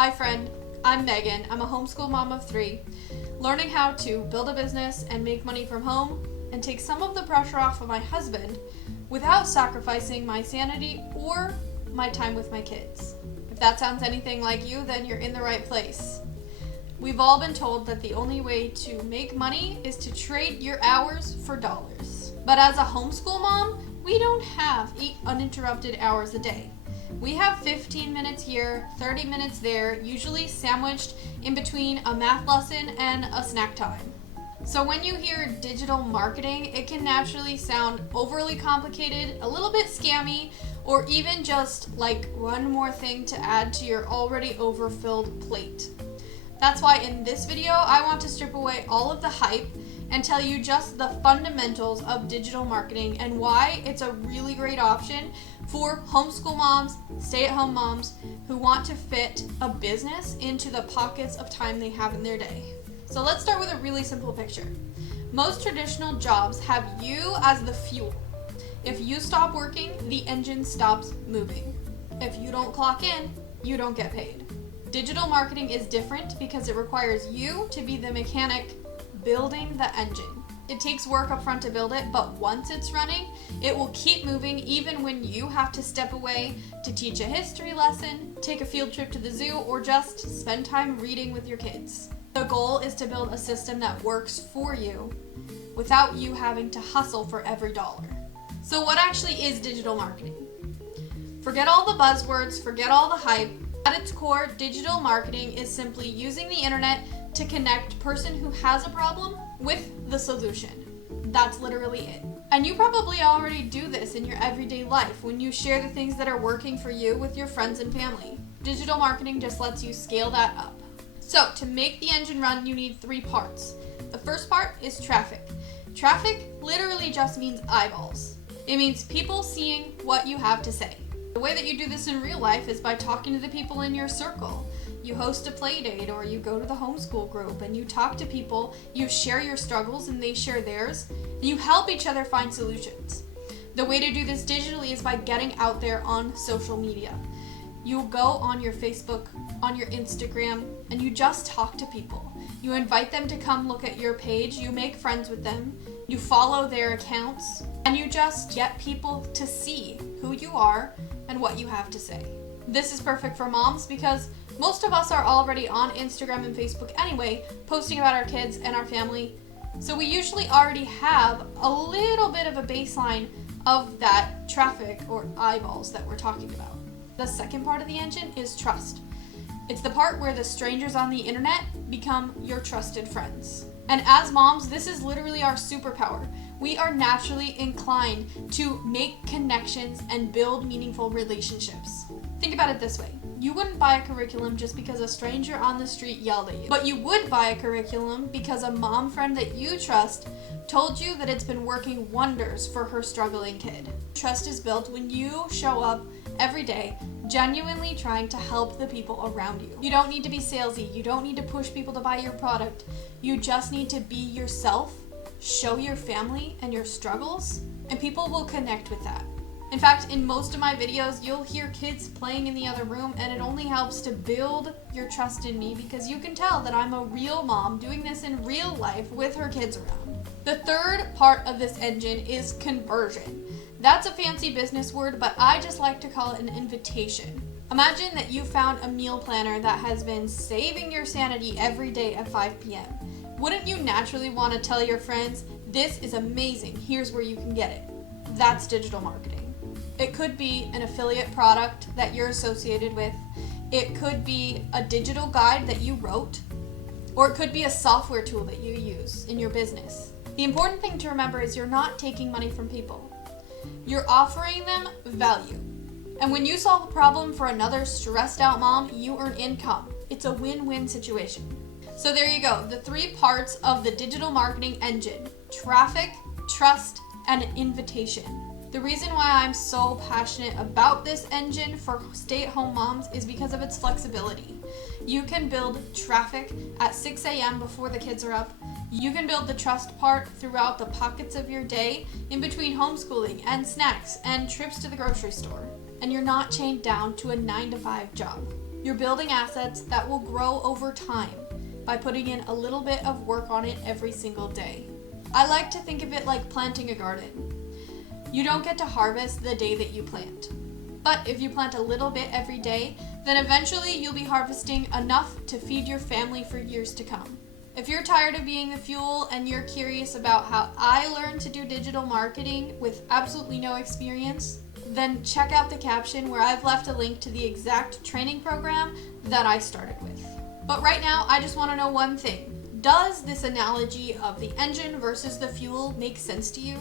Hi friend, I'm Megan. I'm a homeschool mom of 3, learning how to build a business and make money from home and take some of the pressure off of my husband without sacrificing my sanity or my time with my kids. If that sounds anything like you, then you're in the right place. We've all been told that the only way to make money is to trade your hours for dollars. But as a homeschool mom, we don't have 8 uninterrupted hours a day. We have 15 minutes here, 30 minutes there, usually sandwiched in between a math lesson and a snack time. So when you hear digital marketing, it can naturally sound overly complicated, a little bit scammy, or even just like one more thing to add to your already overfilled plate. That's why in this video, I want to strip away all of the hype and tell you just the fundamentals of digital marketing and why it's a really great option for homeschool moms, stay-at-home moms who want to fit a business into the pockets of time they have in their day. So let's start with a really simple picture. Most traditional jobs have you as the fuel. If you stop working, the engine stops moving. If you don't clock in, you don't get paid. Digital marketing is different because it requires you to be the mechanic building the engine. It takes work up front to build it, but once it's running, it will keep moving even when you have to step away to teach a history lesson, take a field trip to the zoo, or just spend time reading with your kids. The goal is to build a system that works for you without you having to hustle for every dollar. So what actually is digital marketing? Forget all the buzzwords, forget all the hype. At its core, digital marketing is simply using the internet to connect person who has a problem with the solution. That's literally it. And you probably already do this in your everyday life when you share the things that are working for you with your friends and family. Digital marketing just lets you scale that up. So to make the engine run, you need 3 parts. The first part is traffic. Traffic literally just means eyeballs. It means people seeing what you have to say. The way that you do this in real life is by talking to the people in your circle. You host a play date or you go to the homeschool group and you talk to people, you share your struggles and they share theirs, and you help each other find solutions. The way to do this digitally is by getting out there on social media. You go on your Facebook, on your Instagram, and you just talk to people. You invite them to come look at your page, you make friends with them, you follow their accounts, and you just get people to see who you are and what you have to say. This is perfect for moms because most of us are already on Instagram and Facebook anyway, posting about our kids and our family. So we usually already have a little bit of a baseline of that traffic or eyeballs that we're talking about. The second part of the engine is trust. It's the part where the strangers on the internet become your trusted friends. And as moms, this is literally our superpower. We are naturally inclined to make connections and build meaningful relationships. Think about it this way. You wouldn't buy a curriculum just because a stranger on the street yelled at you. But you would buy a curriculum because a mom friend that you trust told you that it's been working wonders for her struggling kid. Trust is built when you show up every day genuinely trying to help the people around you. You don't need to be salesy. You don't need to push people to buy your product. You just need to be yourself, show your family and your struggles, and people will connect with that. In fact, in most of my videos, you'll hear kids playing in the other room, and it only helps to build your trust in me because you can tell that I'm a real mom doing this in real life with her kids around. The third part of this engine is conversion. That's a fancy business word, but I just like to call it an invitation. Imagine that you found a meal planner that has been saving your sanity every day at 5 p.m. Wouldn't you naturally want to tell your friends, this is amazing, here's where you can get it? That's digital marketing. It could be an affiliate product that you're associated with. It could be a digital guide that you wrote, or it could be a software tool that you use in your business. The important thing to remember is you're not taking money from people. You're offering them value. And when you solve a problem for another stressed out mom, you earn income. It's a win-win situation. So there you go, the 3 parts of the digital marketing engine: traffic, trust, and an invitation. The reason why I'm so passionate about this engine for stay-at-home moms is because of its flexibility. You can build traffic at 6 a.m. before the kids are up. You can build the trust part throughout the pockets of your day in between homeschooling and snacks and trips to the grocery store. And you're not chained down to a 9-to-5 job. You're building assets that will grow over time by putting in a little bit of work on it every single day. I like to think of it like planting a garden. You don't get to harvest the day that you plant. But if you plant a little bit every day, then eventually you'll be harvesting enough to feed your family for years to come. If you're tired of being the fuel and you're curious about how I learned to do digital marketing with absolutely no experience, then check out the caption where I've left a link to the exact training program that I started with. But right now, I just want to know one thing. Does this analogy of the engine versus the fuel make sense to you?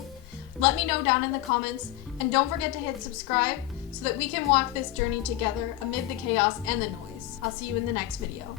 Let me know down in the comments, and don't forget to hit subscribe so that we can walk this journey together amid the chaos and the noise. I'll see you in the next video.